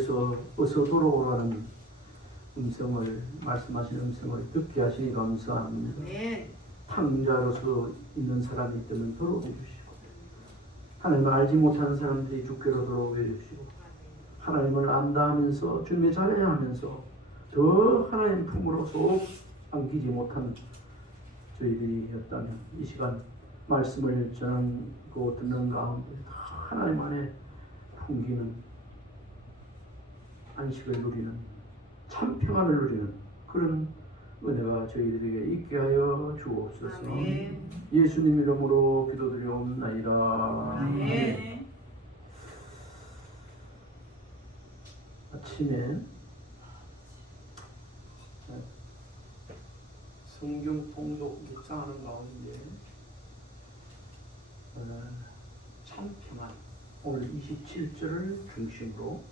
주께서 어서 돌아오라는 음성을, 말씀하시는 음성을 듣게 하시니 감사합니다. 탕자로서 있는 사람이 있다면 돌아오게 주시고, 하나님을 알지 못하는 사람들이 주께로 돌아오게 주시고, 하나님을 안다 하면서 주님의 자녀야 하면서 더 하나님 품으로 속 안기지 못한 저희들이었다면 이 시간 말씀을 전하고 듣는 가운데 하나님 안에 풍기는 안식을 누리는 참 평안을 누리는 그런 은혜가 저희들에게 있게 하여 주옵소서. 아멘. 예수님 이름으로 기도드리옵나이다. 아멘. 아침에 성경 통독 묵상하는 가운데 참 평안 오늘 27절을 중심으로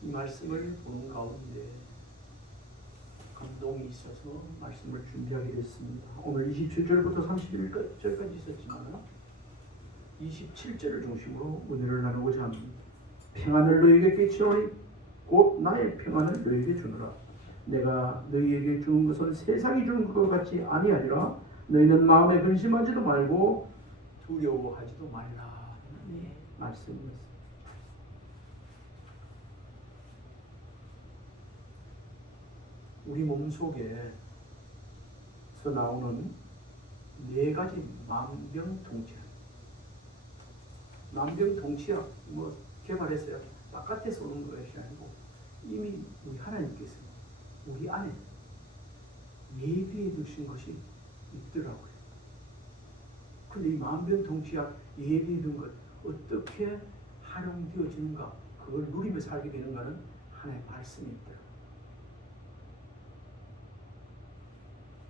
이 말씀을 보는 가운데 감동이 있어서 말씀을 준비하게 됐습니다. 오늘 27절부터 31절까지 있었지만 27절을 중심으로 은혜를 나누고자 합니다. 평안을 너희에게 끼치오니 곧 나의 평안을 너희에게 주노라. 내가 너희에게 주는 것은 세상이 주는 것 같지 아니하리라. 너희는 마음에 근심하지도 말고 두려워하지도 말라. 말씀이었습니다. 우리 몸속에서 나오는 네 가지 만병통치약. 만병통치약 뭐 개발했어요. 바깥에서 오는 것이 아니고 이미 우리 하나님께서 우리 안에 예비해 두신 것이 있더라고요. 근데 이 만병통치약 예비해 둔 것 어떻게 활용되어지는가, 그걸 누리며 살게 되는가는 하나의 말씀이 있더라고요.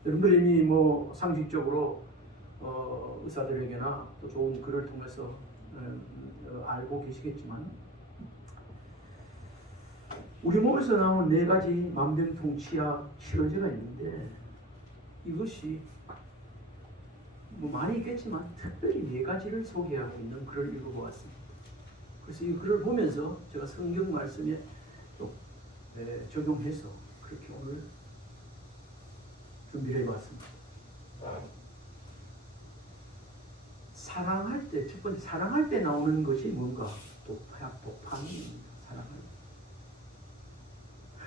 여러분들 이미 뭐 상식적으로 의사들에게나 또 좋은 글을 통해서 알고 계시겠지만 우리 몸에서 나오는 네 가지 만병통치약 치료제가 있는데 이것이 뭐 많이 있겠지만 특별히 네 가지를 소개하고 있는 글을 읽어보았습니다. 그래서 이 글을 보면서 제가 성경 말씀에 또 적용해서 그렇게 오늘 준비를 해봤습니다. 사랑할 때, 첫 번째 사랑할 때 나오는 것이 뭔가? 도파민입니다. 사랑할 때.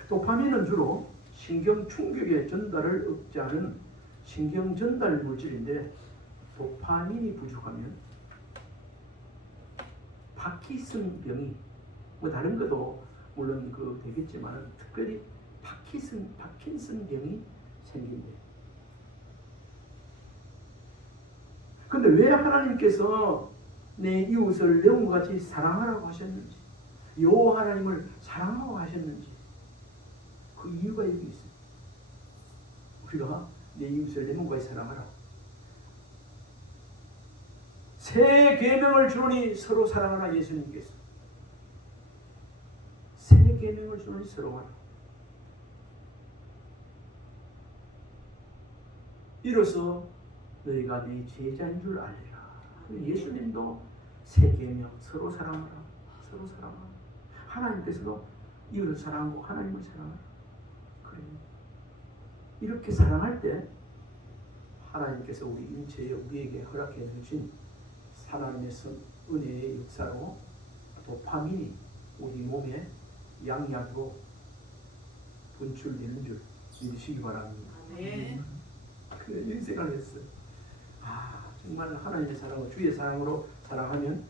도파민은 주로 신경 충격의 전달을 억제하는 신경 전달 물질인데 도파민이 부족하면 파킨슨병이 뭐 다른 것도 물론 되겠지만 특별히 파킨슨병이 생긴대요. 근데 왜 하나님께서 내 이웃을 내 몸과 같이 사랑하라고 하셨는지, 요 하나님을 사랑하고 하셨는지 그 이유가 여기 있어요. 우리가 내 이웃을 내 몸과 같이 사랑하라. 새 계명을 주노니 서로 사랑하라. 예수님께서 새 계명을 주노니 서로 하라. 이로써 너희가 네 제자인 줄 알리라. 예수님도 새 계명 서로 사랑하라. 서로 사랑하라. 하나님께서도 이웃을 사랑하고 하나님을 사랑하라. 그래요. 이렇게 사랑할 때 하나님께서 우리 인체에 우리에게 허락해 주신 하나님의 은혜의 역사로 도파민이 우리 몸에 양약으로 분출되는 줄 믿으시기 바랍니다. 아멘. 이 생각을 했어요. 정말 하나님의 사랑으로, 주의 사랑으로 사랑하면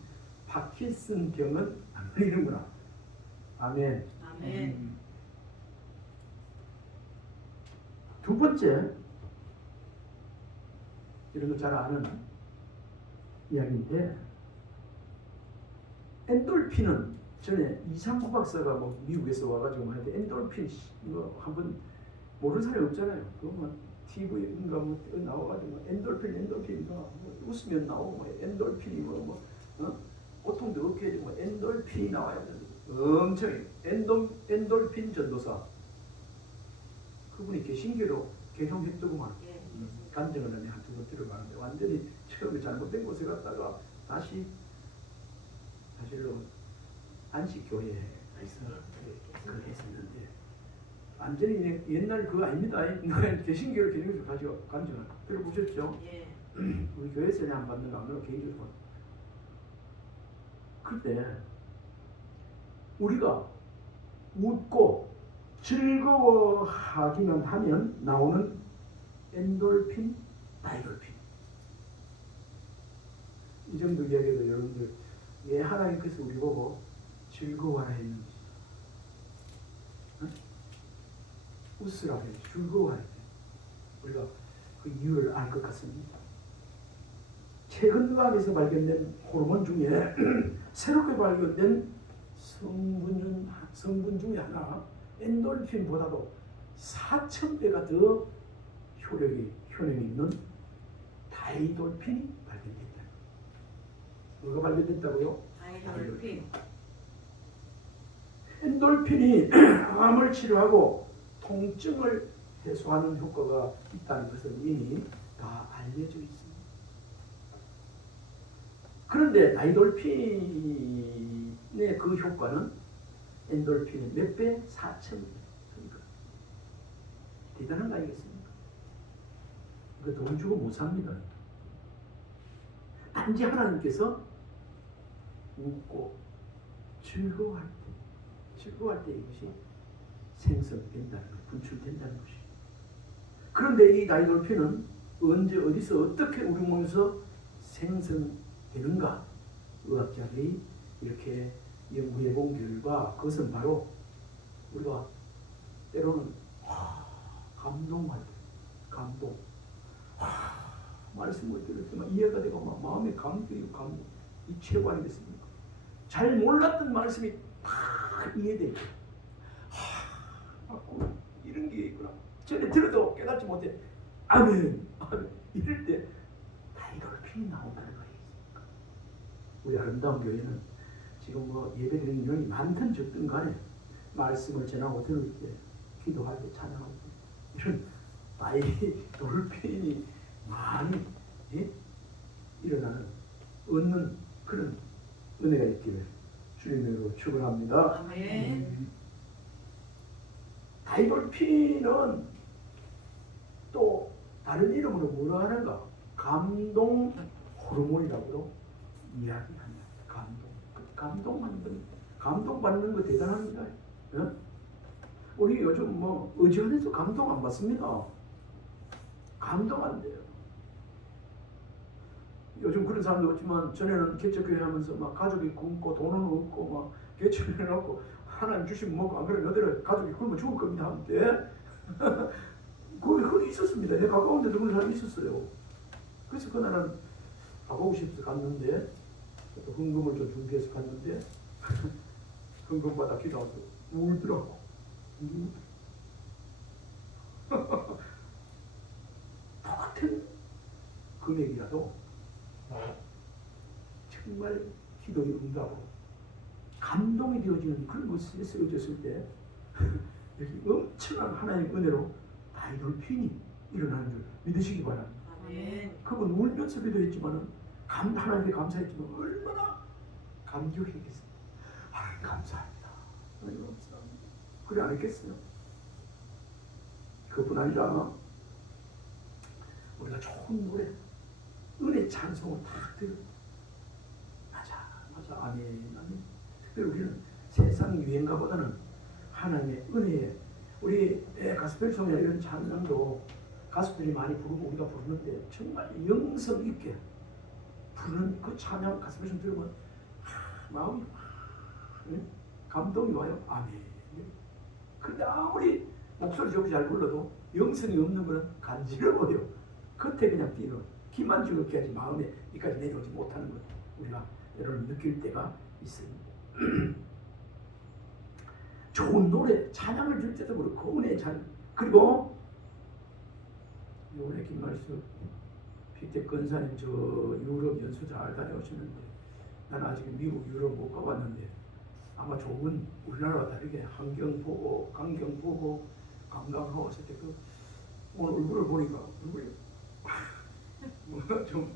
파킨슨 병은 안 걸리는구나. 아멘. 아멘. 두 번째, 이런 거 잘 아는 이야기인데, 엔돌핀은 전에 이상구 박사가 뭐 미국에서 와가지고 하는데 엔돌핀 이거 한번 모르는 사람이 없잖아요. 그거 뭐 TV인가 뭐 나와가지고 엔돌핀인가 뭐 웃으면 나오고 뭐 엔돌핀이 고통도 없게 해주고 엔돌핀이 나와야 되는데 엄청 엔돌핀 전도사 그분이 개신교로 개종했더구만. 간증을 하면 한두 번 들어가는데 완전히 처음에 잘못된 곳에 갔다가 다시 사실로 안식교회에서 그걸 했었는데 완전히 옛날 그거 아닙니다. 개신교를 개념에서 가지고 간증을 들어보셨죠? 예. 우리 교회에서 안 받는 거 아무나 개인적으로. 그때 우리가 웃고 즐거워하기만 하면 나오는 엔돌핀, 다이돌핀. 이 정도 이야기도 여러분들 왜 하나님께서 우리 보고 즐거워하라 했는지, 응? 웃으라 했는지, 즐거워하라 했는지 우리가 그 이유를 알 것 같습니다. 최근 과학에서 발견된 호르몬 중에 새롭게 발견된 성분 중에 하나, 엔돌핀보다도 4,000배가 더 효능이 있는 다이돌핀이 발견됐다. 뭐가 발견됐다고요? 다이돌핀. 엔돌핀이 암을 치료하고 통증을 해소하는 효과가 있다는 것은 이미 다 알려져 있습니다. 그런데 다이돌핀의 그 효과는 엔돌핀의 몇 배? 4,000배. 대단한 거 아니겠습니까? 그 돈 주고 못 삽니다. 단지 하나님께서 웃고 즐거워할 때 이것이 생성된다는 것, 분출된다는 것이. 그런데 이 다이돌핀은 언제 어디서 어떻게 우리 몸에서 생성되는가? 의학자들이 이렇게 연구해 본 결과 그것은 바로 우리가 때로는 감동할 때, 감동. 말씀을 들을 때만 이해가 되고 막 마음에 감동이 감동. 이 최고 아니겠습니까? 잘 몰랐던 말씀이 팍 이해되고, 이런 게 있구나. 전에 들어도 깨닫지 못해. 아멘, 아멘. 이럴 때 다이돌핀이 나온다는 거예요. 우리 아름다운 교회는 지금 뭐 예배드리는 인원이 많든 적든 간에 말씀을 전하고 들을 때, 기도할 때, 찬양할 때 이런 다이돌핀이 많이 일어나는, 얻는 그런 은혜가 있기를 주님으로 축원합니다. 아멘. 다이돌핀은 또 다른 이름으로 뭐라 하는가? 감동 호르몬이라고도 이야기합니다. 감동받는 거 대단합니다. 예? 우리 요즘 뭐 의지원에서 감동 안 받습니다. 감동 안 돼요. 요즘 그런 사람도 없지만 전에는 개척교회 하면서 막 가족이 굶고 돈은 없고 막 개척을 해놓고 하나님 주시면 먹고 안 그러면 너희들 가족이 굶어 죽을 겁니다 하는데 그게 있었습니다. 내 가까운 데도 그런 사람이 있었어요. 그래서 그날은 가보고 싶어서 갔는데 또 헌금을 좀 준비해서 갔는데 헌금 받아 기도하고 울더라고. 똑같은 금액이라도 정말 기도의 응답으로 감동이 되어지는 그런 것이 쓰여졌을 때 여기 엄청난 하나님의 은혜로 다이돌핀이 일어나는 줄 믿으시기 바랍니다. 아멘. 그분 울면서 기도했지만은 하나님께 감사했지만 얼마나 감격했겠습니까? 하나님 감사합니다. 하나님 감사합니다. 그래 안 했겠어요? 그뿐 아니라 우리가 좋은 노래, 은혜 찬송을 딱 들어. 맞아, 아멘. 특별히 우리는 세상 유행가보다는 하나님의 은혜에, 우리 가스펠 송이나 이런 찬양도 가수들이 많이 부르고 우리가 부르는데 정말 영성 있게 부르는 그 찬양 가스펠 송 들으면 마음이 감동이 와요. 아멘. 근데 아무리 목소리 좋게 잘 불러도 영성이 없는 것은 간지러워요. 겉에 그냥 뛰는 기만 즐겁게 하지 마음에 이까지 내려오지 못하는 것 우리가 여러분 느낄 때가 있습니다. 좋은 노래 찬양을 들 때도 그렇고 은혜 찬양, 그리고 요번에 김말수 빅대 권사님 저 유럽 연수 잘 다녀오시는데 나는 아직 미국 유럽 못 가봤는데 아마 좋은 우리나라와 다르게 환경 보고 광경 보고 관광하고 왔을 때 그 오늘 얼굴을 보니까 얼굴이 뭔가 좀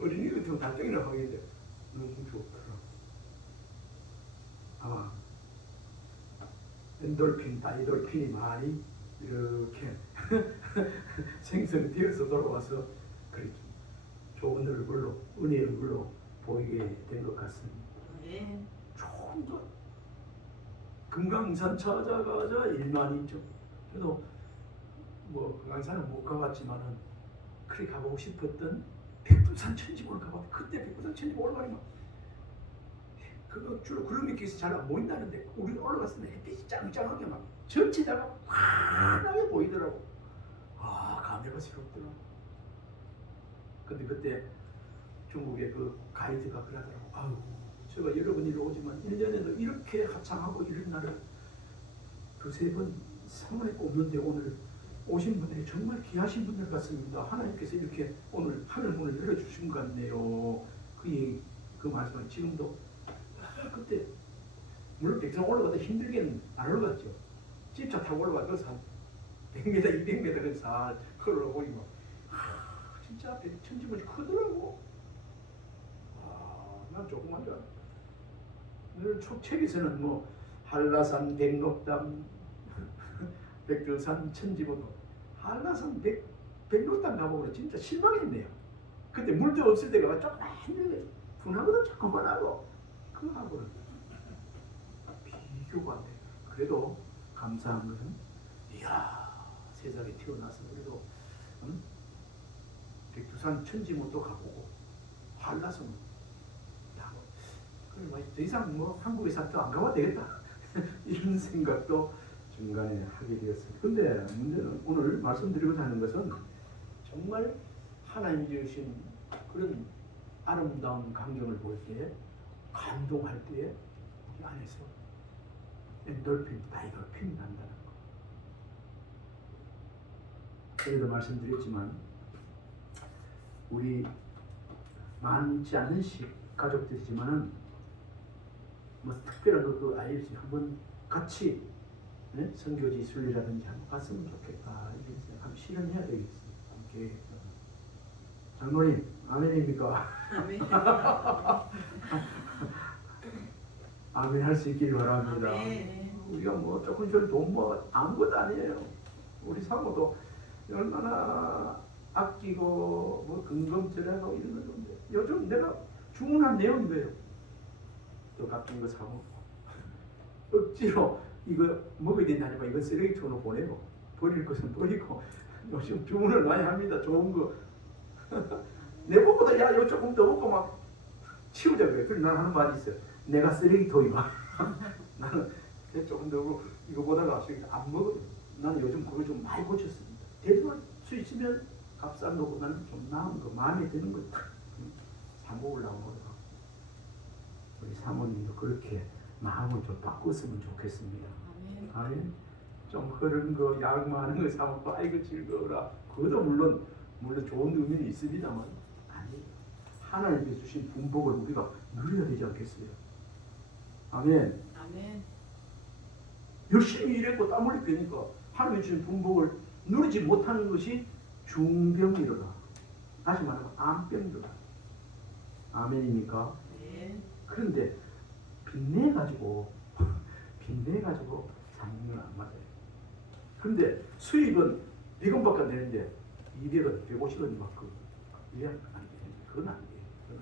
어린이 같은 달덩이나 하겠는데 너무 좋더라. 아마 엔돌핀, 다이돌핀이 많이 이렇게 생성되어서 돌아와서 그렇게 좋은 얼굴로, 은혜의 얼굴로 보이게 된 것 같습니다. 아멘. 조금 더 금강산 찾아가자 일만이죠. 저도 뭐 금강산은 못 가봤지만은 그리 가보고 싶었던 백두산 천지봉을 가봤는데 그때 백두산 천지봉 올라가니까 그거 주로 구름 밑에서 잘 안 보인다는데 우리 올라갔을 때 햇빛이 짱짱하게 막 전체다가 환하게 보이더라고. 아, 감회가 새롭더라고. 근데 그때 중국의 그 가이드가 그러더라고. 아유, 제가 여러 번 이러 오지만 1년에도 이렇게 하창하고 이런 날을 두세 번 상원에 꼽는데 오늘 오신 분들이 정말 귀하신 분들 같습니다. 하나님께서 이렇게 오늘 하늘 문을 열어주신 것 같네요. 그 말씀을 지금도 그때 물론 백두산 올라가다 힘들게는 안 올라갔죠. 집차 타고 올라가서 한 100m, 200m 싹 걸어오고 막 진짜 천지문이 크더라고. 난 조그만 줄 알았다. 늘 책에서는 뭐 한라산, 백록담, 백두산, 천지문, 한라산, 백록담 가보고 진짜 실망했네요. 그때 물도 없을 때가 조금 힘들게 분하고도 조금만 하고 그거하고는 비교가 안 돼요. 그래도 감사한 것은 이야, 세상에 태어나서 그래도 백두산 천지문도 가보고 한라산 더 이상 뭐 한국에서 또 안 가봐도 되겠다 이런 생각도 중간에 하게 되었습니다. 근데 문제는 오늘 말씀드리고자 하는 것은 정말 하나님이 주신 그런 아름다운 광경을 볼 때 감동할 때에 이 안에서 엔돌핀, 다이돌핀이 난다는 거. 그래도 말씀드렸지만 우리 많지 않은 가족들이지만은 뭐 특별한 그 아이들이 한번 같이 선교지 순례라든지 한번 갔으면 좋겠다 이런 생각 한번 실현해야 되겠습니다. 함께 장로님 아멘입니까? 아멘. 아멘 할 수 있기를 바랍니다. 아멘. 우리가 뭐 조금 전 돈 뭐 아무것도 아니에요. 우리 사모도 얼마나 아끼고 뭐 근검절약하고 이런 건데 요즘 내가 주문한 내용이 뭐예요? 또 값진 거 사고 억지로 이거 먹어야 된다니까 이거 쓰레기통으로 보내고 버릴 것은 버리고 요즘 주문을 많이 합니다. 좋은 거 내보고도 야 이거 조금 더 먹고 막 치우자 그래. 그래서 난 하는 말이 있어요. 내가 쓰레기통이야. 나는 조금 더 먹고 이거 보다가 안 먹어. 나는 요즘 그걸 좀 많이 고쳤습니다. 대부분 수 있으면 값싼 거보다는 좀 나은 거 마음에 드는 거 딱 사 먹으려고 그래요. 우리 사모님도 그렇게 마음을 좀 바꿨으면 좋겠습니다. 아멘. 좀 흐른 거, 약 많은 거 사먹고 아이고 즐거워라. 그것도 물론 좋은 의미는 있습니다만 아니 하나님께서 주신 분복을 우리가 누려야 되지 않겠어요? 아멘. 아멘. 열심히 일했고 땀 흘릴 때니까 하나님이 주신 분복을 누리지 못하는 것이 중병이로다. 다시 말하면 암병이로다. 아멘입니까? 네. 그런데 빚내가지고 사는 건 안 맞아요. 그런데 수입은 100원밖에 안 되는데 200원, 150원이 막 이게 안 돼요. 그건 안 돼요.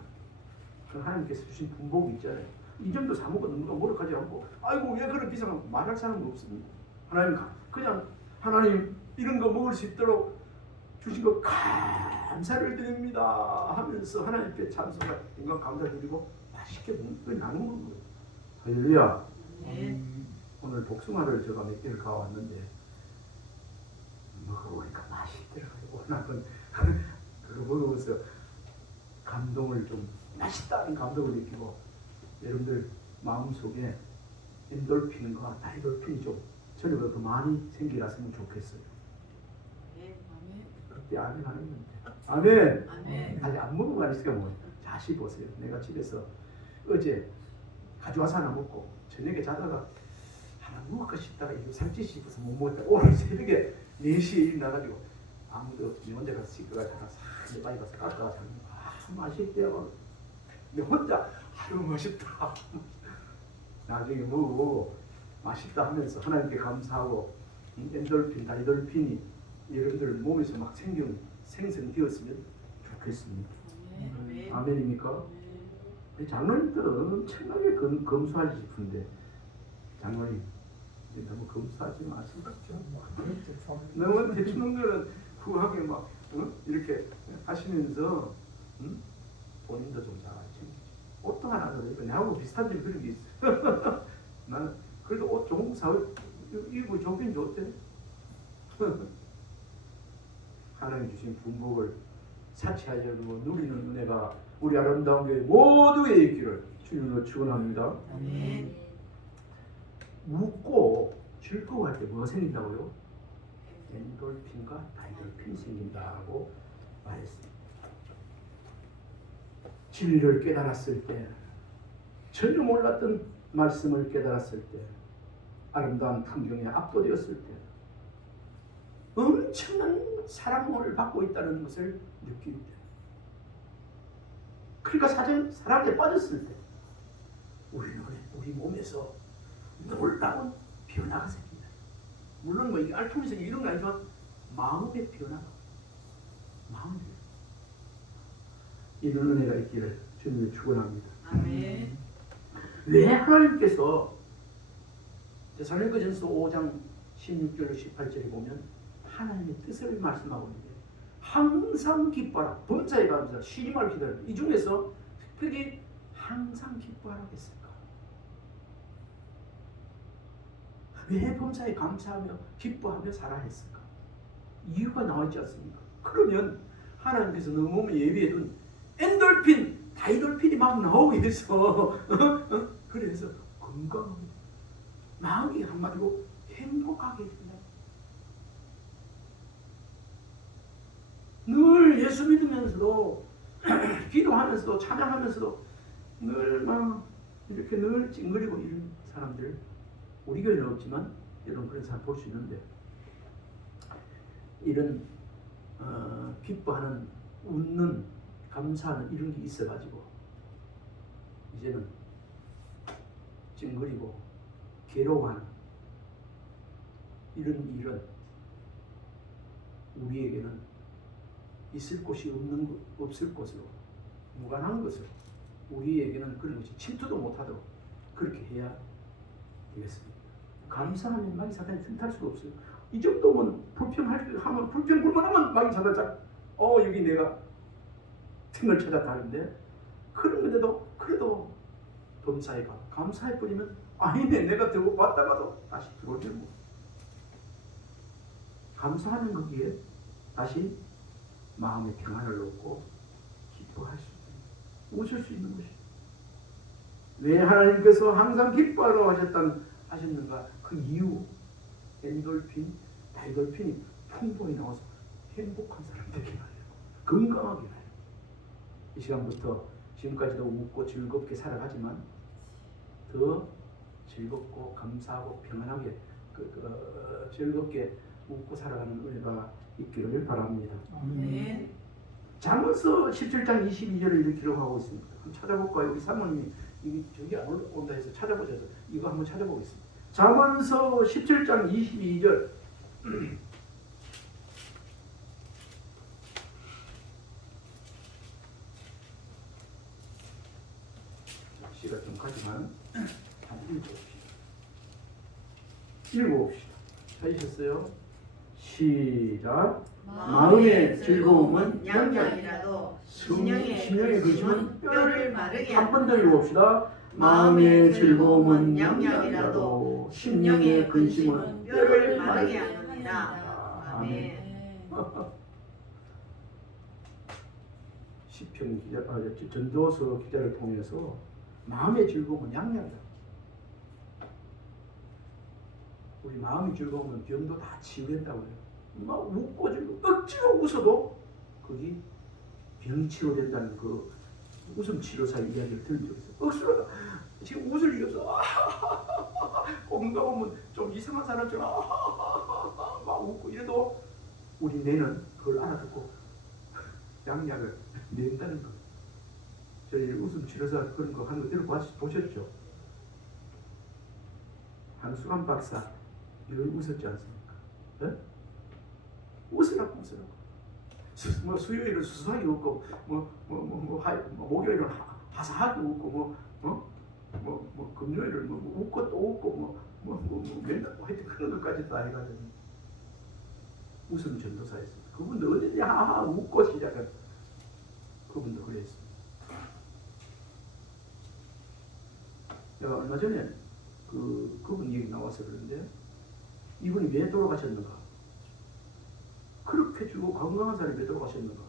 그건 하나님께서 주신 분복이 있잖아요. 이 정도 사먹어도 누가 모욕하지 않고 아이고 왜 그런 비싼 거 말할 사람은 없습니다. 하나님 그냥 하나님 이런 거 먹을 수 있도록 주신 거 감사를 드립니다 하면서 하나님께 찬송과 인간 감사드리고 맛있게 나누는 거예요. 할렐루야. 네. 오늘 복숭아를 제가 몇 개를 가왔는데 먹어보니까 맛있더라고요. 오늘은 그거 먹으면서 감동을 좀 맛있다는 감동을 느끼고 여러분들 마음속에 엔돌핀과 다이돌핀이 좀 저녁보다 더 많이 생기었으면 좋겠어요. 네. 아멘. 그때 아멘 하는 건데. 아멘. 아멘. 아직 안 먹은 거 아니니까 뭐 다시 보세요. 내가 집에서 어제 가져와서 하나 먹고 저녁에 자다가 하나 먹을까 싶다가 이거 살찌 싶어서 못 먹었다. 오늘 새벽에 4시에 일 나가지고 아무도 없이 혼자 가서 씻어가지고 하나 싹 빨리 가서 깎아서 맛있대요. 근데 혼자 아유 맛있다. 나중에 뭐 맛있다 하면서 하나님께 감사하고 엔돌핀, 다이돌핀이 여러분들 몸에서 막 생성되었으면 좋겠습니다. 아멘. 아멘입니까? 장로님들은 엄청나게 검소하지 싶은데 장로님 이제 너무 검소하지 마시고 너무 대충 거는 후하게 막 이렇게 하시면서 본인도 좀 잘 챙기지. 옷도 하나 더 입고 내하고 비슷한 점이 그런 게 있어. 나는 그래도 옷 좋은 사회 입고 좋긴 좋대. 하나님 주신 분복을 사치하지 않고 누리는 은혜가 우리 아름다운 교회 모두에 있기를 주님으로 축원합니다. 아멘. 웃고 즐거워할 때 뭐가 생긴다고요? 엔돌핀과 다이돌핀이 생긴다고 말했습니다. 진리를 깨달았을 때, 전혀 몰랐던 말씀을 깨달았을 때, 아름다운 풍경에 압도되었을 때, 엄청난 사랑을 받고 있다는 것을 느낄 때, 그러니까 사랑에 빠졌을 때, 우리 몸에서 놀라운 변화가 생긴다. 물론 뭐 이게 알통이성 이런 거 아니지만 마음의 변화가, 이런 은혜가 있기를 주님을 축원합니다. 아멘. 왜 하나님께서 데살로니가전서 5장 16절 18절에 보면 하나님의 뜻을 말씀하고 있는데 항상 기뻐하라. 범사에 감사 쉬림을 기다려. 이 중에서 특별히 항상 기뻐하라고 했을까? 왜 범사에 감사하며 기뻐하며 살아야 했을까? 이유가 나와 있지 않습니까? 그러면 하나님께서 너 몸에 예비해둔 엔돌핀, 다이돌핀이 막 나오고 있어. 그래서 건강하게 마음이 한마디로 행복하게 된다. 늘 예수 믿으면서도 기도하면서도 찬양하면서도 늘 막 이렇게 늘 찡그리고 이런 사람들 우리 교회는 없지만 여러분 그런 사람 볼 수 있는데 이런 기뻐하는 웃는 감사하는 이런 게 있어가지고 이제는 찡그리고 괴로워하는 이런 일은 우리에게는 있을 곳이 없을 것으로 무관한 것으로 우리에게는 그런 것이 침투도 못하도록 그렇게 해야 되겠습니다. 감사하면 마귀 사탄이 틈탈 수가 없어요. 이 정도면 불평하면 불평 불만하면 마귀 사탄 여기 내가 틈을 찾았다 하는데 그런 건데도 그래도 범사해가 감사해 버리면 아니네 내가 들고 왔다가도 다시 들어오지 뭐. 감사하는 거기에 다시 마음의 평안을 얻고 기뻐할 수 있는 웃을 수 있는 것이 왜 하나님께서 항상 기뻐하라고 하셨는가 그 이유 엔돌핀, 다이돌핀이 풍부히 나와서 행복한 사람 되게 하려고 건강하게 하려고 이 시간부터 지금까지도 웃고 즐겁게 살아가지만 더 즐겁고 감사하고 평안하게 즐겁게 웃고 살아가는 은혜가 있기를 바랍니다. 아멘. 잠언서 17장 22절을 이렇게 기록하고 있습니다. 한번 찾아볼까요? 우리 사모님이 이게 저기 안 올라온다 해서 찾아보셔서 이거 한번 찾아보겠습니다. 잠언서 17장 22절 시가 좀 가지만 한번 읽어봅시다. 찾으셨어요? 시작. 마음의 즐거움은 양양이라도 심령의 근심은 뼈를 마르게 한 번 더 읽어봅시다. 마음의 즐거움은 양양이라도 심령의 근심은 뼈를 마르게 하느니라. 아멘. 시편 기자, 전도서 기자를 통해서 마음의 즐거움은 양양이다. 우리 마음이 즐거우면 병도 다 치유된다고 해요. 막 웃고 즐거워 억지로 웃어도 거기 병 치료된다는 그 웃음 치료사 이야기를 들은 적이 있어요. 억지로 지금 웃을 이어서 뭔가 보면 좀 이상한 사람처럼 막 웃고 이래도 우리 뇌는 그걸 알아듣고 양약을 낸다는 거예요. 저희 웃음 치료사 그런 거 하는 거 들어보셨죠? 한수관 박사 이걸 웃었지 않습니까? 네? 웃으라고. 뭐 수요일은 수수하게 웃고 목요일은 화사하게 웃고 금요일은 웃고 또 웃고 맨날 하여튼 그런 것까지 다 해가지고 웃음 전도사였습니다. 그분도 어디냐 하하 웃고 시작한 그분도 그랬습니다. 내가 얼마 전에 그분 얘기 나와서 그러는데 이분이 왜 돌아가셨는가? 그렇게 주고 건강한 사람이 왜 돌아가셨는가?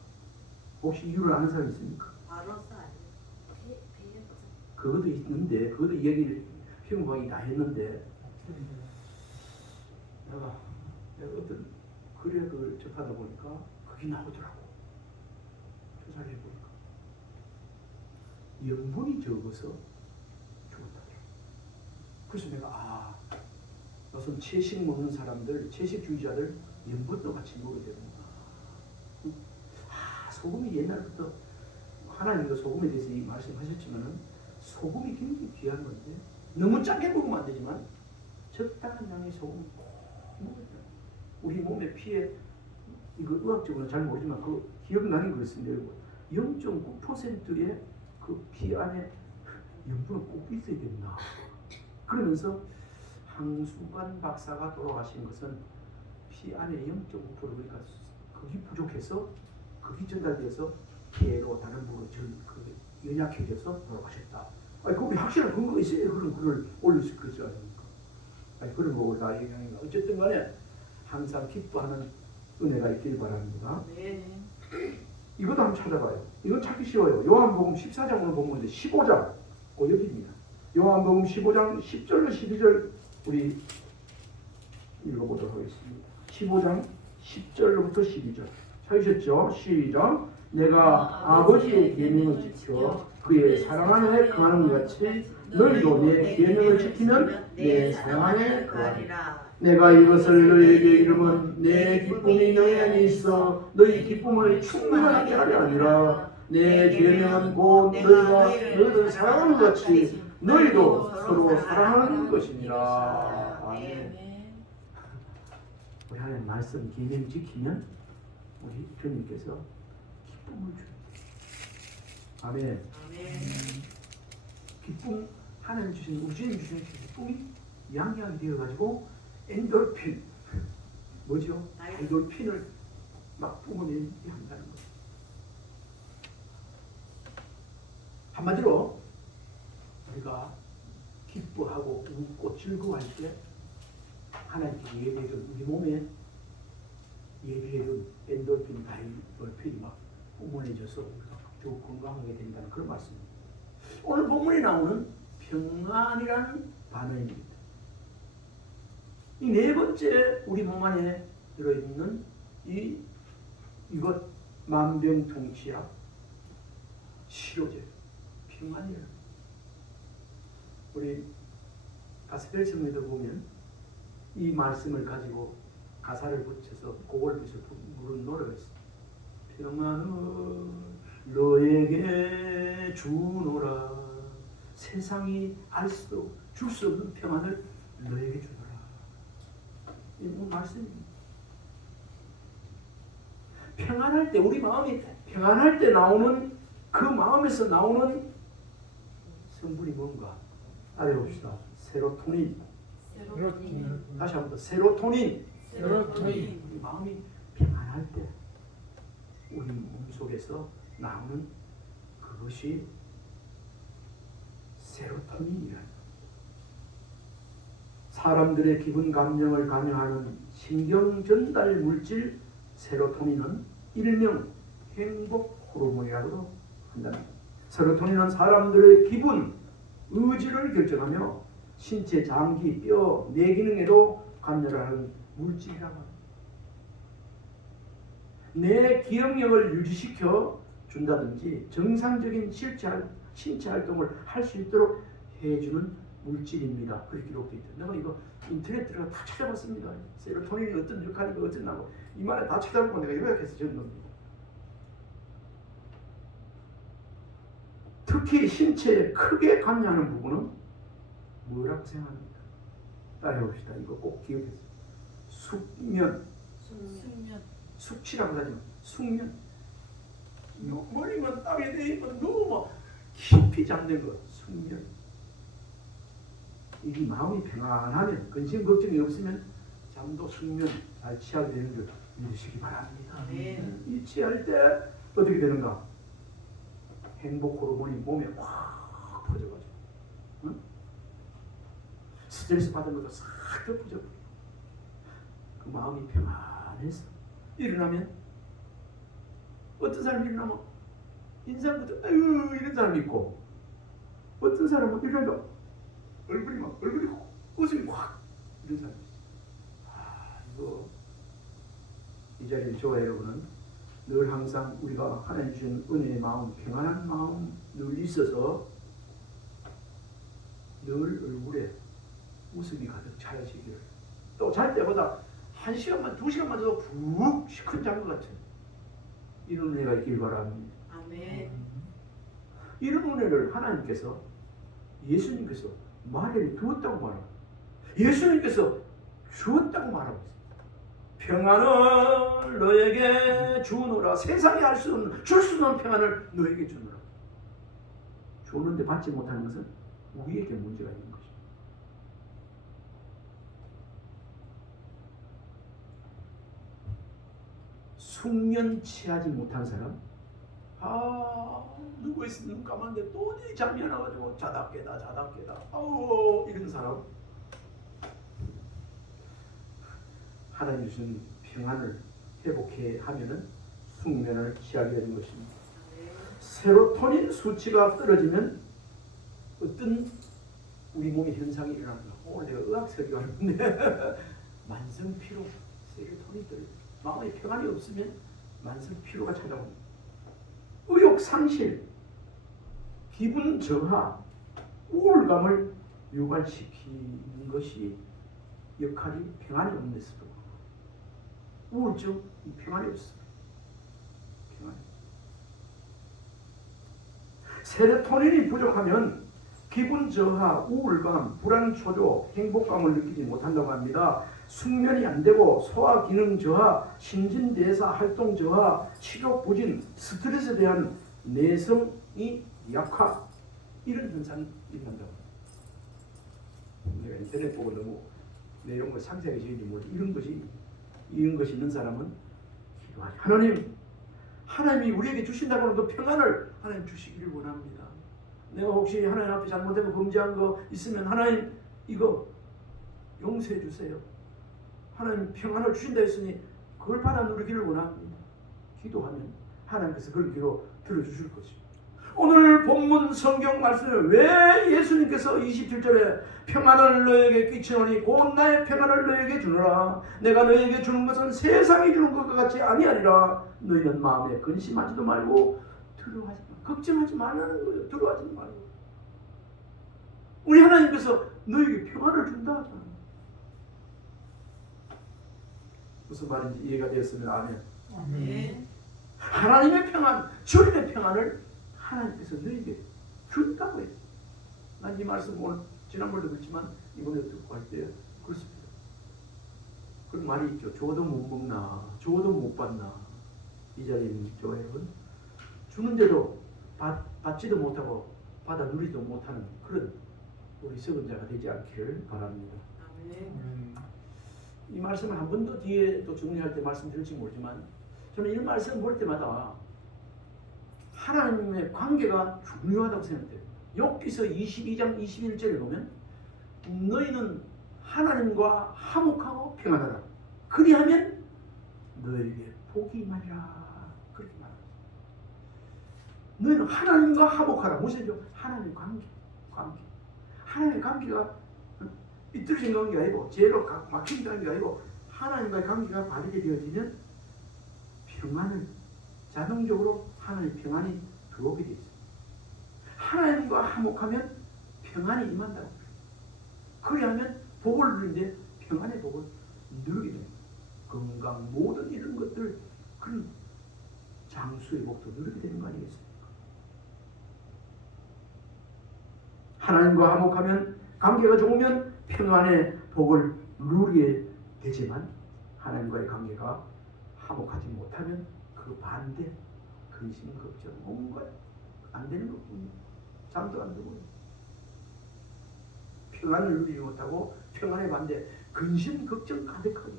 혹시 이유를 아는 사람 있습니까? 바로사 아니에요? 그것도 있는데 그것도 이야기를 희망방이 다 했는데 내가 어떤 글에 그걸 접하다 보니까 그게 나오더라고. 조사를 해보니까 영분이 적어서 죽었다더라고. 그래서 내가 무슨 채식 먹는 사람들, 채식주의자들 염분도 같이 먹어야 되는구나. 소금이 옛날부터 하나님도 소금에 대해서 이 말씀하셨지만은 소금이 굉장히 귀한 건데 너무 짜게 먹으면 안 되지만 적당한 양의 소금 꼭 먹어야 돼요. 우리 몸의 피에 이거 의학적으로 잘 모르지만 그 기억나는 거 있습니다. 0.9%의 그 피 안에 염분은 꼭 있어야 된다. 그러면서 항수관 박사가 돌아가신 것은 피 안에 0.5% 그러니까 그게 부족해서 그게 전달돼서 폐로 다른 부로 연약해져서 돌아가셨다. 거기 확실한 근거가 있어야 그런 글을 올릴 수 있지 않습니까? 그런 거고 다 영향이 어쨌든 간에 항상 기뻐하는 은혜가 있길 바랍니다. 네. 이것도 한번 찾아봐요. 이건 찾기 쉬워요. 요한복음 14장으로 보면 15장 여기입니다. 요한복음 15장 10절로 12절 우리 읽어보도록 하겠습니다. 15장 10절로부터 12절 찾으셨죠? 시작. 내가 아버지의 계명을 지켜 그의 사랑 안에 거하는 것 같이 너희도 내 계명을 지키면 내 사랑 안에 거하리라. 내가 이것을 너희에게 이름은 내 기쁨이 너희 안에 있어 너희 기쁨을 충만하게 하려 하니라. 내 계명은 곧 너희가 너희를 사랑하는 것 같이 너희도 서로 사랑하는 것이니라. 아멘. 우리 하나님 말씀 계명 지키면 우리 주님께서 기쁨을 줍니다. 아멘. 기쁨 하나님 주신 우리 주님 주신 기쁨이 양양이 되어가지고 엔돌핀 뭐죠? 엔돌핀을 막 뿜어내게 한다는 거예요. 한마디로 우리가 기뻐하고 웃고 즐거워할 때 하나님께 예배해준 우리 몸에 예배해준 엔돌핀, 다이돌핀이 막 뿜어내져서 우리가 더욱 건강하게 된다는 그런 말씀입니다. 오늘 본문에 나오는 평안이라는 단어입니다. 이 네 번째 우리 몸 안에 들어있는 이것 만병통치약 치료제 평안이라는 우리 가스펠 성에도 보면 이 말씀을 가지고 가사를 붙여서 그걸 붙여서 부른 노래가 있습니다. 평안을 너에게 주노라. 세상이 줄 수 없는 평안을 너에게 주노라. 이 말씀입니다. 평안할 때 우리 마음이 평안할 때 나오는 그 마음에서 나오는 성분이 뭔가 알아봅시다. 세로토닌. 다시 한번 더 세로토닌. 우리 마음이 평안할 때 우리 몸속에서 나오는 그것이 세로토닌이라는 사람들의 기분 감정을 관여하는 신경 전달 물질 세로토닌은 일명 행복 호르몬이라고도 한답니다. 세로토닌은 사람들의 기분, 의지를 결정하며 신체 장기, 뼈, 뇌 기능에도 관여를 하는 물질이라고 합니다. 내 기억력을 유지시켜 준다든지 정상적인 신체 활동을 할 수 있도록 해주는 물질입니다. 그렇게 기록되어 있다. 내가 이거 인터넷 들어가 다 찾아봤습니다. 세로토닌이 어떤 역할인가 어쩌나고 이 말에 다 찾아보고 내가 요약해서 적은 겁니다. 특히 신체에 크게 관여하는 부분은 뭐라고 생각합니까? 따라해봅시다. 이거 꼭 기억해서. 숙면, 숙면. 숙취라고 하지 마. 숙면. 머리만 땅에 대이면 너무 막 깊이 잠든 거. 숙면. 이 마음이 평안하면, 근심 걱정이 없으면 잠도 숙면 잘 취하게 되는 줄 믿으시기 바랍니다. 이 취할 때 어떻게 되는가? 행복 호르몬이 몸에 확 퍼져가지고, 응? 스트레스 받은 것도 싹 덮어져. 그 마음이 평안해서 일어나면, 어떤 사람이 일어나면 인상부터 아유 이런 사람이 있고, 어떤 사람은 일어나면 얼굴이 웃음이 확 이런 사람이 있어요. 이거 이 자리에 저와 여러분은 늘 항상 우리가 하나님 주신 은혜의 마음, 평안한 마음 늘 있어서 늘 얼굴에 웃음이 가득 차야지기를, 또 잘 때보다 1시간만 2시간만 더 푹 시큰 잔 것 같은 이런 은혜가 있길 바랍니다. 아멘. 이런 은혜를 하나님께서, 예수님께서 마련해 두었다고 말합니다. 예수님께서 주었다고 말하고 있습니다. 평안을 너에게 주노라. 세상이 알 수 없는, 줄 수 없는 평안을 너에게 주노라. 주었는데 받지 못하는 것은 우리에게 문제가 있는 것입니다. 숙면 취하지 못한 사람, 누구 있으면 눈 감았는데 도저히 잠이 안 와가지고 자다 깨다 이런 사람, 하나님 주신 평안을 회복해 하면은 숙면을 취하게 되는 것입니다. 세로토닌 수치가 떨어지면 어떤 우리 몸의 현상이 일어납니다. 오늘 내가 의학 설교하는데 만성 피로, 세로토닌이 떨어져. 마음의 평안이 없으면 만성 피로가 찾아옵니다. 의욕 상실, 기분 저하, 우울감을 유발시키는 것이 역할이 평안이 없는 데서도. 우울증, 평안이 없어. 평안이. 세로토닌이 부족하면 기분 저하, 우울감, 불안 초조, 행복감을 느끼지 못한다고 합니다. 숙면이 안 되고 소화 기능 저하, 신진대사 활동 저하, 치료 부진, 스트레스에 대한 내성이 약화, 이런 현상이 일어난다고 합니다. 내가 인터넷 보고 너무 내용을 상세하게 적인지 모르지, 이런 것이 있는 사람은 기도하지. 하나님이 우리에게 주신다고 하는 그 평안을 하나님 주시기를 원합니다. 내가 혹시 하나님 앞에 잘못된 거, 범죄한 거 있으면 하나님 이거 용서해 주세요. 하나님 평안을 주신다 했으니 그걸 받아 누리기를 원합니다. 기도하면 하나님께서 그런 기도 들어주실 것입니다. 오늘 본문 성경 말씀에 왜 예수님께서 27절에 평안을 너에게 끼치노니 곧 나의 평안을 너에게 주노라. 내가 너에게 주는 것은 세상이 주는 것과 같이 아니하리라. 너희는 마음에 근심하지도 말고 두려워하지 마. 걱정하지 말라는 거예요. 두려워하지 말고. 우리 하나님께서 너에게 평안을 준다 하잖아요. 무슨 말인지 이해가 되었으면 아멘. 아멘. 하나님의 평안, 주님의 평안을 하나님께서 너에게 준다고 했어요. 난 이 말씀 오늘 지난번에도 그렇지만 이번에도 듣고 할 때 그렇습니다. 그런 말이 있죠. 줘도 못 먹나, 줘도 못 받나. 이 자리에 있는 저 여러분, 주는데도 받지도 못하고 받아 누리지도 못하는 그런 우리 썩은 자가 되지 않기를 바랍니다. 아멘. 이 말씀을 한 번 더 뒤에 또 정리할 때 말씀드릴지 모르지만, 저는 이 말씀 볼 때마다 하나님의 관계가 중요하다고 생각해요. 욥기서 22장 21절에 보면 너희는 하나님과 화목하고 평안하라. 그리하면 너에게 복이 임하리라. 그렇게 말합니다. 너희는 하나님과 화목하라. 무슨 얘기죠? 하나님의 관계. 하나님의 관계가 삐뚤어진 관계가 아니고 죄로 막힌 관계가 아니고 하나님과의 관계가 바르게 되어지면 평안을 자동적으로 하나님의 평안이 들어오게 되어 있습니다. 하나님과 화목하면 평안이 임한다고. 그리하면 복을 누리는데 평안의 복을 누리게 됩니다. 건강 모든 이런 것들 그런 장수의 복도 누리게 되는 거 아니겠습니까? 하나님과 화목하면 관계가 좋으면 평안의 복을 누리게 되지만 하나님과의 관계가 화목하지 못하면 그 반대, 근심, 걱정, 온갖 안 되는 것뿐이에요. 잠도 안 들고요. 평안을 누리지 못하고 평안의 반대, 근심, 걱정 가득하게.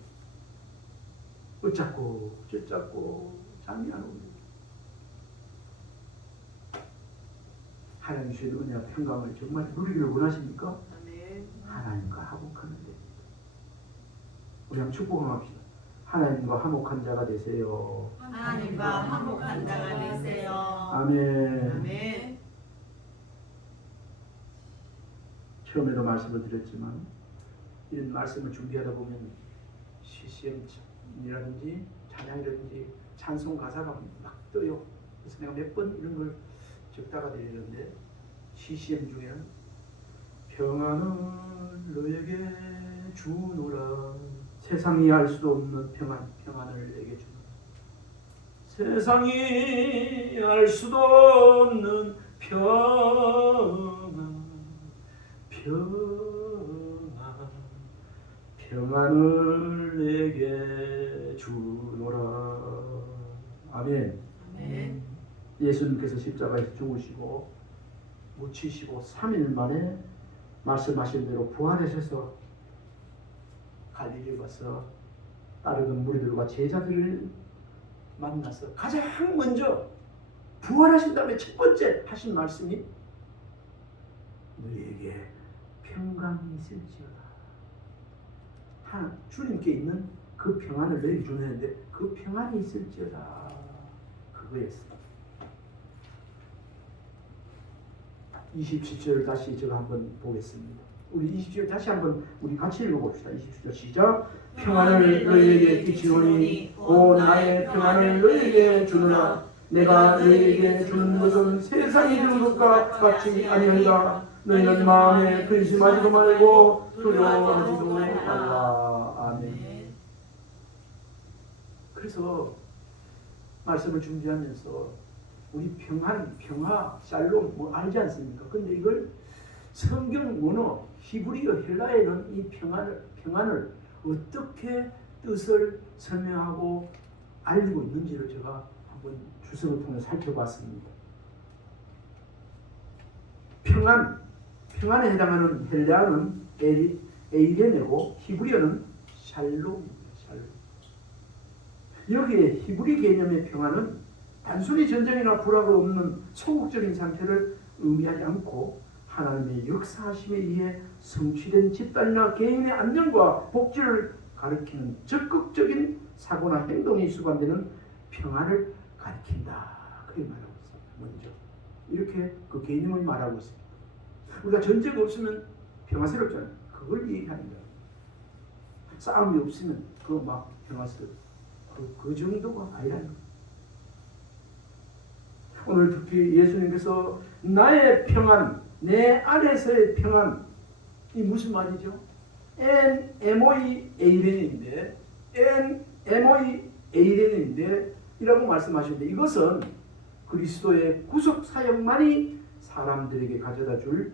어쩌고 저쩌고 잠이 안 옵니다. 하나님 주신 은혜와 평강을 정말 누리기를 원하십니까? 아멘. 하나님과 화목하는 데 우리 한번 축복합시다. 하나님과 화목한 자가 되세요. 하나님과 화목한 자가 되세요. 아멘. 아멘. 처음에도 말씀을 드렸지만 이런 말씀을 준비하다 보면 CCM이라든지 찬양이라든지 찬송 가사가 막 떠요. 그래서 내가 몇 번 이런 걸 적다가 드리는데 CCM 중에는 평안을 너에게 주노라. 세상이 알 수 없는 평안을 내게 주노라. 세상이 알 수도 없는 평안을 내게 주노라. 아멘. 아멘. 예수님께서 십자가에서 죽으시고 묻히시고 3일 만에 말씀하신 대로 부활하셔서 갈릴리 가서 따르던 무리들과 제자들을 만나서 가장 먼저 부활하신 다음에 첫 번째 하신 말씀이 너희에게 평강이 있을지어다. 주님께 있는 그 평안을 너희에게 주는데 그 평안이 있을지어다. 그거였어. 27절 다시 제가 한번 보겠습니다. 우리 27절 다시 한번 우리 같이 읽어봅시다. 27절 시작. 평안을 너희에게 끼치노니 오 나의 평안을 너희에게 주노라. 내가 너희에게 주는 것은 세상이 주는 것과 같이 아니하리라. 너희는 마음에 근심하지도 말고 두려워하지도 말라. 아멘. 그래서 말씀을 준비하면서 우리 평안, 평화, 샬롬 뭐 알지 않습니까? 근데 이걸 성경 원어 히브리어 헬라에는 이 평안을 어떻게 뜻을 설명하고 알리고 있는지를 제가 한번 주석을 통해 살펴봤습니다. 평안에 해당하는 헬라어는 에이레네고 히브리어는 샬롬입니다. 샬롬. 여기에 히브리 개념의 평안은 단순히 전쟁이나 불화가 없는 소극적인 상태를 의미하지 않고 하나님의 역사하심에 의해 성취된 집단이나 개인의 안정과 복지를 가리키는 적극적인 사고나 행동이 수반되는 평안을 가리킨다. 그렇게 말하고 있습니다. 먼저 이렇게 그 개념을 말하고 있습니다. 우리가 전쟁이 없으면 평화스럽잖아요. 그걸 얘기하는 거예요. 싸움이 없으면 그거 막 평화스러워. 그 정도가 아니라는 거예요. 오늘 특히 예수님께서 나의 평안, 내 안에서의 평안, 이 무슨 말이죠? N-M-O-E-A-N인데 N-M-O-E-A-N인데 이라고 말씀하셨는데 이것은 그리스도의 구속 사역만이 사람들에게 가져다 줄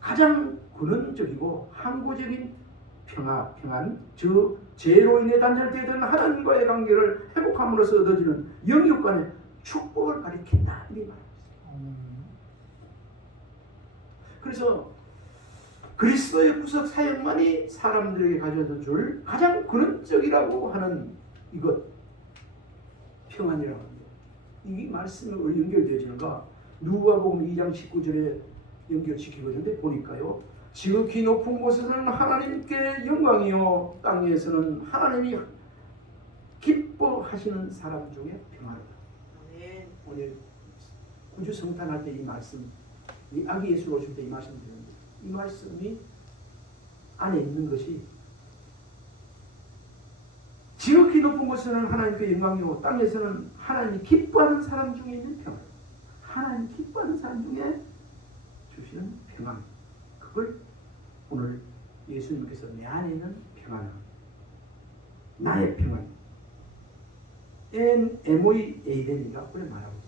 가장 근원적이고 항구적인 평안, 즉 죄로 인해 단절되던 하나님과의 관계를 회복함으로써 얻어지는 영육 간의 축복을 가리킨다. 이렇게 말하고 있습니다. 그래서 그리스도의 구속 사역만이 사람들에게 가져다 줄 가장 근원적이라고 하는 이것 평안이라고 합니다. 이 말씀으로 연결되어지는가? 누가복음 2장 19절에 연결시키거든요. 보니까요. 지극히 높은 곳에서는 하나님께 영광이요 땅에서는 하나님이 기뻐하시는 사람 중에 평안이다. 오늘 구주 성탄할 때 이 말씀, 이 아기 예수 오실 때 이 말씀 드렸는데 이 말씀이 안에 있는 것이 지극히 높은 곳에서는 하나님께 영광이요 땅에서는 하나님이 기뻐하는 사람 중에 있는 평안. 하나님 기뻐하는 사람 중에 주시는 평안. 그걸 오늘 예수님께서 내 안에 있는 평안, 나의 평안, N-M-O-E-A-N이라고 말하고 있습니다.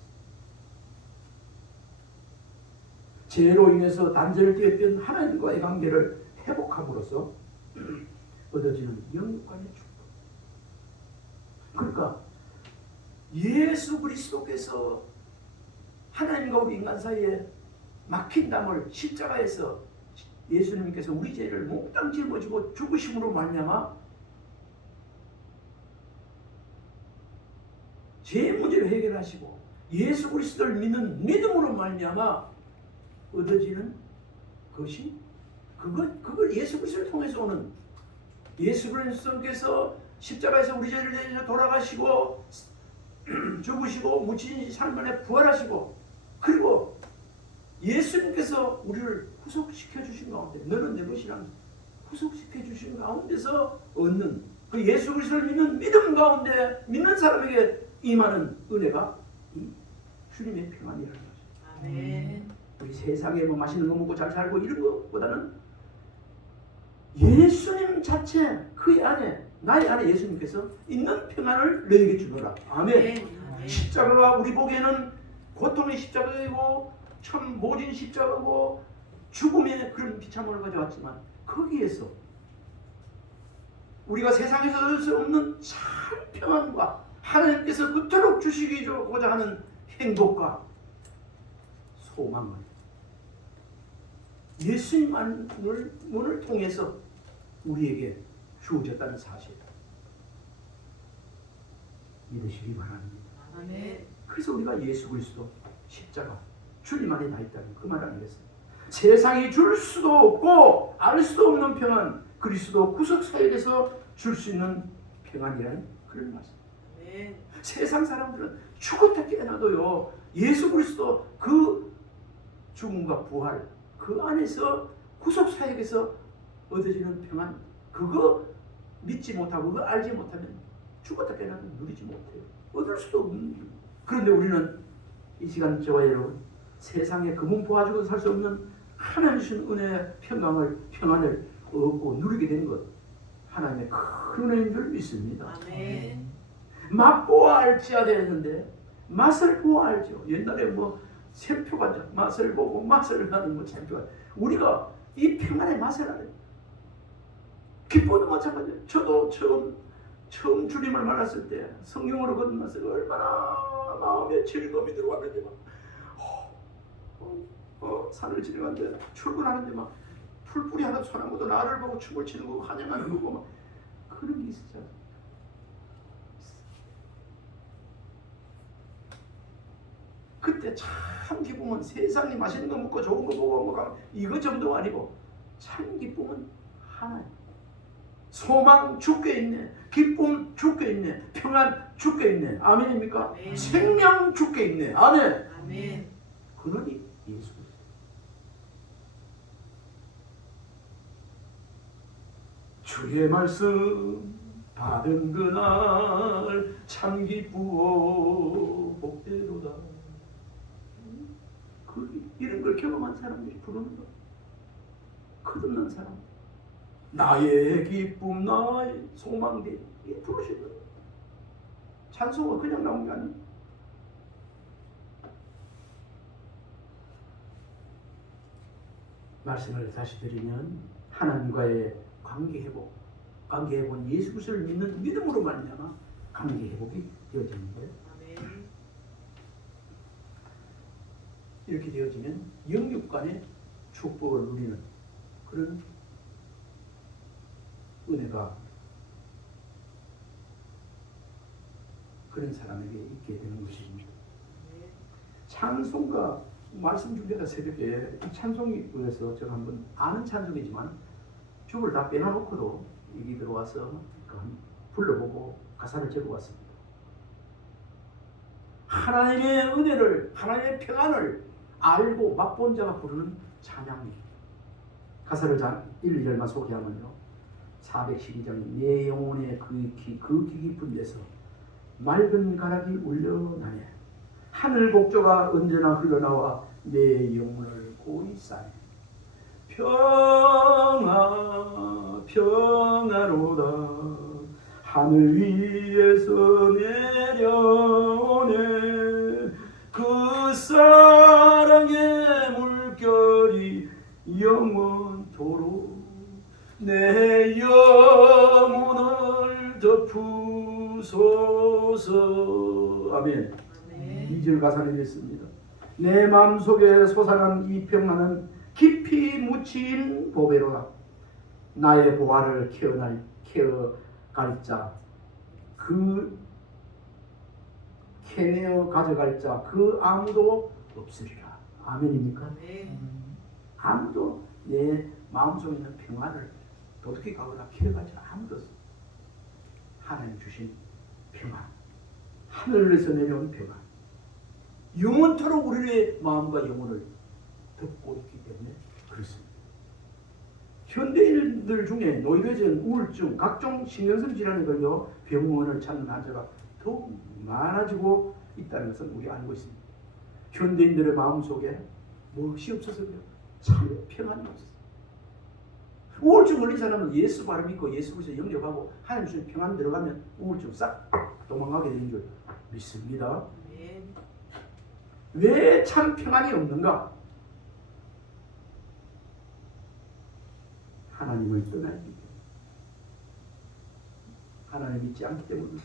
죄로 인해서 단절되었던 하나님과의 관계를 회복함으로써 얻어지는 영육간의 축복. 그러니까 예수 그리스도께서 하나님과 우리 인간 사이에 막힌 담을 십자가에서 예수님께서 우리 죄를 몽땅 짊어지고 죽으심으로 말미암아 죄 문제를 해결하시고 예수 그리스도를 믿는 믿음으로 말미암아 얻어지는 것이 그걸 예수 그리스도를 통해서 오는, 예수 그리스도께서 십자가에서 우리 죄를 대해서 돌아가시고 죽으시고 묻히신 삶만에 부활하시고 그리고 예수님께서 우리를 구속시켜 주신 가운데 너는 내 것이라면서 구속시켜 주신 가운데서 얻는 그 예수 그리스도를 믿는 믿음 가운데 믿는 사람에게 임하는 은혜가 이 주님의 평안이라는 거죠. 아멘. 우리 세상에 뭐 맛있는 거 먹고 잘 살고 이런 것보다는 예수님 자체 그 안에 나의 안에 예수님께서 있는 평안을 너에게 주노라. 아멘. 십자가가 우리 보기에는 고통의 십자가이고 참 모진 십자가고 죽음의 그런 비참함을 가져왔지만 거기에서 우리가 세상에서 얻을 수 없는 참 평안과 하나님께서 그토록 주시고자 하는 행복과 소망을 예수님만을 통해서 우리에게 주어졌다는 사실 믿으시기 바랍니다. 아멘. 그래서 우리가 예수 그리스도 십자가 주님 안에 다 있다는 그 말 아니겠습니까? 세상이 줄 수도 없고 알 수도 없는 평안, 그리스도 구속 사역에서 줄 수 있는 평안이라는 그런 말씀. 아멘. 세상 사람들은 죽었다 깨어나도요 예수 그리스도 그 죽음과 부활 그 안에서 구속 사역에서 얻어지는 평안 그거 믿지 못하고 그거 알지 못하면 죽었다 깨어나도 누리지 못해요. 얻을 수도 없는. 그런데 우리는 이 시간 저와 여러분 세상에 금은 보아주고 살 수 없는 하나님 주신 은혜의 평안을 얻고 누리게 된 것 하나님의 큰 은혜인 줄 믿습니다. 아멘. 맛보아 알지야 되는데 맛을 보아 알죠. 옛날에 뭐 샘표가 맛을 보고 맛을 하는 뭐 샘표가 우리가 이 평안의 맛을 알아요. 기뻐도 마찬가지예요. 저도 처음 주님을 만났을 때 성령으로 거듭났을 때 얼마나 마음에 즐거움이 들어왔는데 막 산을 지나가는데 출근하는데 막 풀뿌리 하나 손 한 것도 나를 보고 춤을 추는 거고 환영하는 거고 막 그런 게 있었잖아요. 그때 참 기쁨은 세상에 맛있는 거 먹고 좋은 거 보고 뭐 이거 정도가 아니고 참 기쁨은 하나님. 소망 주께 있네. 기쁨 주께 있네. 평안 주께 있네. 아멘입니까? 아멘. 생명 주께 있네. 아멘. 아멘. 그러니 예수 그리스도. 주의 말씀 받은 그날 참 기쁘어 복되로다. 이런 걸 경험한 사람들이 부르는 거. 거듭난 사람. 나의 기쁨, 나의 소망이 부르시는 거예요. 찬송은 그냥 나온 게 아니에요. 말씀을 다시 드리면 하나님과의 관계 회복은 예수 그리스도를 믿는 믿음으로 말미암아 관계 회복이 되어지는 거예요. 아멘. 이렇게 되어지면 영육간의 축복을 누리는 그런 은혜가 그런 사람에게 있게 되는 것입니다. 찬송가 말씀 준비하다 새벽에 이 찬송이 그래서 제가 한번 아는 찬송이지만 주를 다 빼놔놓고도 여기 들어와서 불러보고 가사를 적어봤습니다. 하나님의 은혜를 하나님의 평안을 알고 맛본 자가 부르는 찬양입니다. 가사를 1, 2절만 소개하면요. 412장 내 영혼의 그 깊은 데서 맑은 가락이 울려나네. 하늘 복조가 언제나 흘러나와 내 영혼을 고이 싸네. 평안하로다 하늘 위에서 내려오네. 그 사랑의 물결이 영원토록 내 영혼을 덮으소서. 아멘. 2절 가사를 읽습니다. 내 마음속에 솟아난 이 평안은 깊이 묻힌 보배로다. 나의 보화를 캐어갈 자, 그 캐내어 가져갈 자, 그 아무도 없으리라. 아멘입니까? 아무도 내 마음속에 있는 평안을 도둑이 가거나 캐어갈 자 아무도 없어. 하나님 주신 평안, 하늘에서 내려온 평안, 영원토록 우리의 마음과 영혼을 덮고 있기 때문에 그렇습니다. 현대인들 중에 노이로젠, 우울증, 각종 신경성 질환에 걸려 병원을 찾는 환자가 더욱 많아지고 있다는 것을 우리 알고 있습니다. 현대인들의 마음속에 무엇이 없어서 그래요? 참 평안이 없어요. 우울증 걸린 사람은 예수 바로 믿고 예수 그리스도 영접하고 하나님 주신 평안 들어가면 우울증 싹 도망가게 되는 줄 믿습니다. 왜 참 평안이 없는가? 하나님을 떠나기 때문에, 하나님 믿지 않기 때문입니다.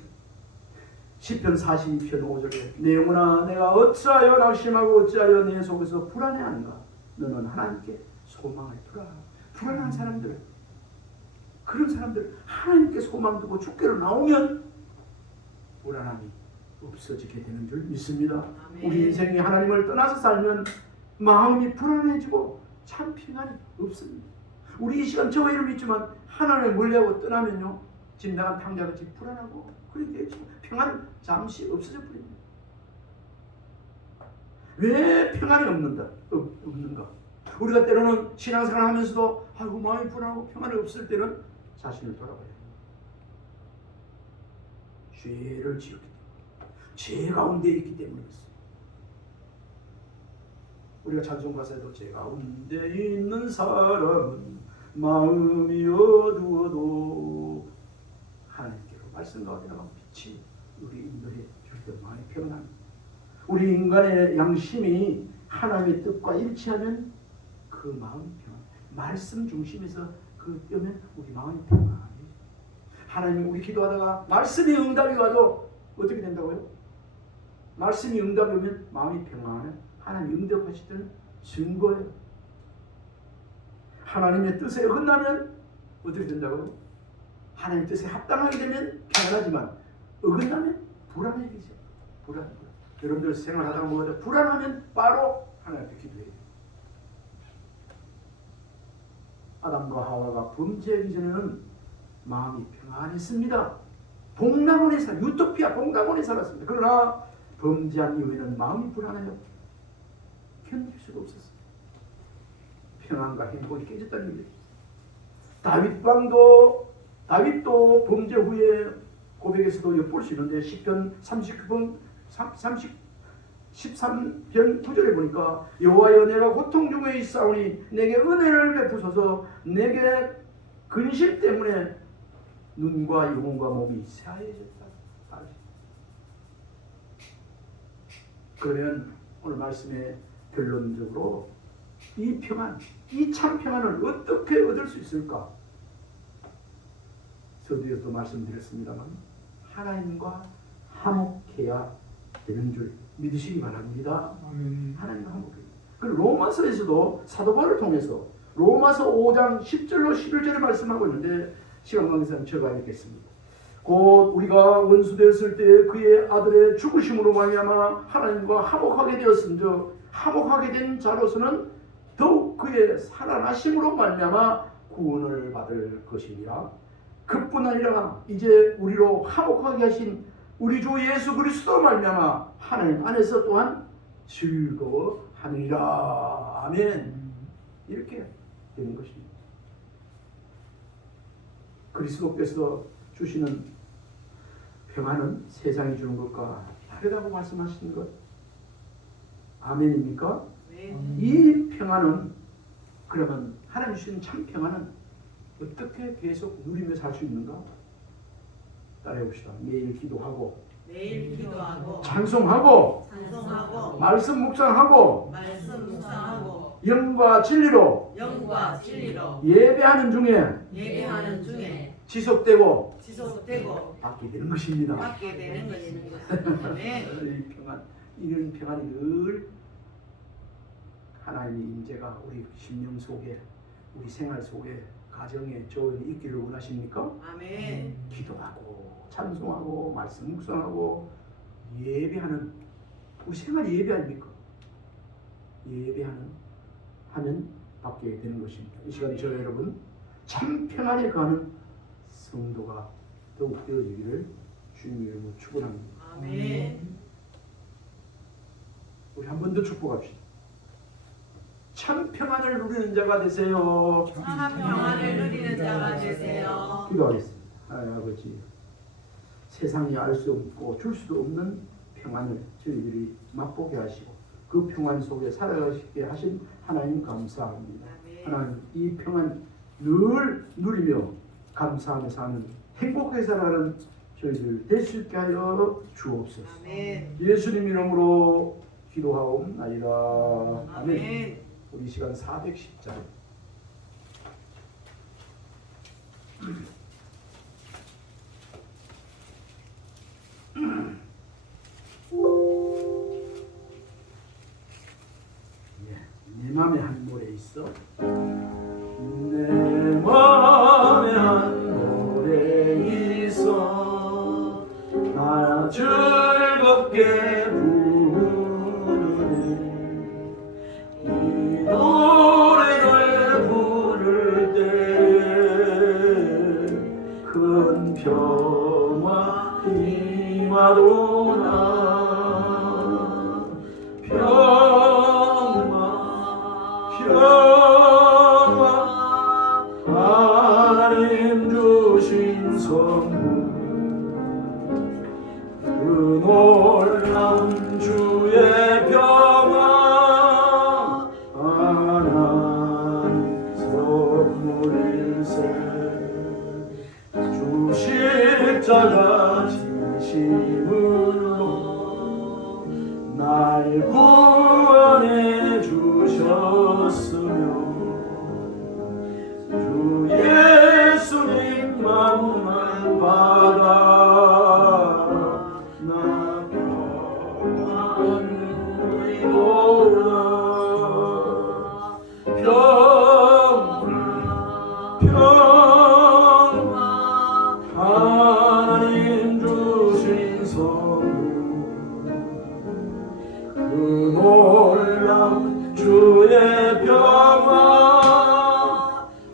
시편 42편 5절에 내 영혼아 내가 어찌하여 낙심하고 어찌하여 내 속에서 불안해하는가? 너는 하나님께 소망을 두라. 불안한 사람들, 그런 사람들 하나님께 소망 두고 주께로 나오면 불안함이 없어지게 되는 줄 믿습니다. 아멘. 우리 인생이 하나님을 떠나서 살면 마음이 불안해지고 참 평안이 없습니다. 우리 이 시간 저희를 믿지만 하나님을 멀리하고 떠나면요 집 나간 탕자같이 불안하고 그렇게 평안은 잠시 없어져 버립니다. 왜 평안이 없는가? 우리가 때로는 신앙생활 하면서도 아이고 마음이 불안하고 평안이 없을 때는 자신을 돌아봐야 합니다. 죄를 지었기 때문에, 죄 가운데 있기 때문에 그렇습니다. 우리가 찬송 가사에도 죄 가운데 있는 사람은 마음이 어두워도 하나님께로 말씀 가운데 나간 빛이 우리 인들이 줄 때 마음이 평안합니다. 우리 인간의 양심이 하나님의 뜻과 일치하면 그 마음이 평안. 말씀 중심에서 그 뜨면 우리 마음이 평안해요. 하나님이 우리 기도하다가 말씀이 응답이 와도 어떻게 된다고요? 말씀이 응답이 오면 마음이 평안해. 하나님 응답하실 때는 증거예요. 하나님의 뜻에 어긋나면 어떻게 된다고요? 하나님의 뜻에 합당하게 되면 평안하지만 어긋나면 불안해지죠. 불안. 여러분들 생활하다가 뭐가 불안하면 바로 하나님 앞에 기도해야 돼요. 아담과 하와가 범죄하기 전에는 마음이 평안했습니다. 복락원에 유토피아 복락원에 살았습니다. 그러나 범죄한 이후에는 마음이 불안해요. 견딜 수가 없었어요. 평안과 행복이 깨졌다는 얘기죠. 다윗도 범죄 후에 고백에서도 엿볼 수 있는데 시편 13편 9절에 보니까 여호와여 내가 고통 중에 있사오니 내게 은혜를 베푸소서. 내게 근심 때문에 눈과 영혼과 몸이 새하얘졌다. 그러면 오늘 말씀의 결론적으로 이 평안, 이 참 평안을 어떻게 얻을 수 있을까? 서두에서도 말씀드렸습니다만 하나님과 화목해야 되는 줄 믿으시기 바랍니다. 하나님과 화목해야. 그리고 로마서에서도 사도 바울을 통해서 로마서 5장 10절로 11절에 말씀하고 있는데 시간 관계상 제가 읽겠습니다. 곧 우리가 원수되었을 때 그의 아들의 죽으심으로 말미암아 하나님과 화목하게 되었은즉 화목하게 된 자로서는 더욱 그의 살아나심으로 말미암아 구원을 받을 것이니라. 그뿐 아니라 이제 우리로 화목하게 하신 우리 주 예수 그리스도 말미암아 하나님 안에서 또한 즐거워하느니라. 아멘. 이렇게 되는 것입니다. 그리스도께서 주시는 평안은 세상이 주는 것과 다르다고 말씀하시는 것. 아멘입니까? 네. 이 평안은 그러면 하나님 주시는 참 평안은 어떻게 계속 누리며 살 수 있는가? 따라해 봅시다. 매일 기도하고 찬송하고 말씀 묵상하고 영과 진리로 영과 진리로 예배하는 중에 예배하는 중에 지속되고 지속되고 받게 되는 것입니다. 받게 되는 것입니다. 아멘. 이 평안, 이런 평안이 늘 하나님의 임재가 우리 심령 속에, 우리 생활 속에, 가정에, 조언이 있기를 원하십니까? 아멘. 기도하고 찬송하고 말씀 묵상하고 예배하는, 우리 생활이 예배 아닙니까? 예배하는 하면 받게 되는 것입니다. 이 시간 저 여러분 참 평안에 가는 성도가 더욱 되어지기를 주님의 이름으로 축원합니다. 아멘. 우리 한 번 더 축복합시다. 참 평안을 누리는 자가 되세요. 참 평안을 누리는 자가 되세요. 기도하겠습니다. 하나님 아버지, 세상이 알 수 없고 줄 수도 없는 평안을 저희들이 맛보게 하시고 그 평안 속에 살아가시게 하신 하나님 감사합니다. 아멘. 하나님, 이 평안 늘 누리며 감사하며 사는 행복하게 살아가는 저희들 될 수 있게 하여 주옵소서. 아멘. 예수님 이름으로 기도하옵나이다. 아멘. 아멘. 우리 시간 410장. 내 맘에 한 노래 있어. 내 맘에 한 노래 있어. 나 즐겁게 부르네. 이 노래를 부를 때 큰 평화 임하도다. 하나님 주신 선물, 그 놀라운 주의 평화, 하나님 선물일세. 주 십자가 진심으로 날 구원해 주셨으며 주 예수님만만 받아 나 평안 누리도다. 평화 하나님 주신 선물, 그 놀라운 주의 평화,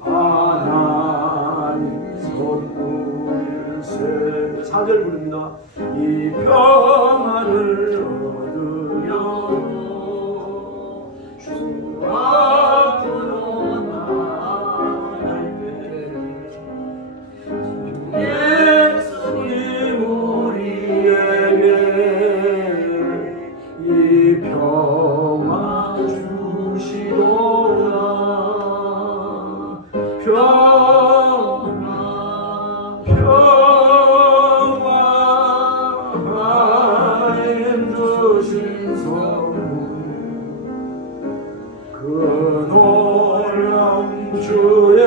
하나님 선물일세. 4절 부릅니다. 이 평안을 얻으려 주 앞으로 나아갈 때 예수님 우리에게 이 평화 주시도다. 평화 하나님 주신 선물, 그 놀라운 주의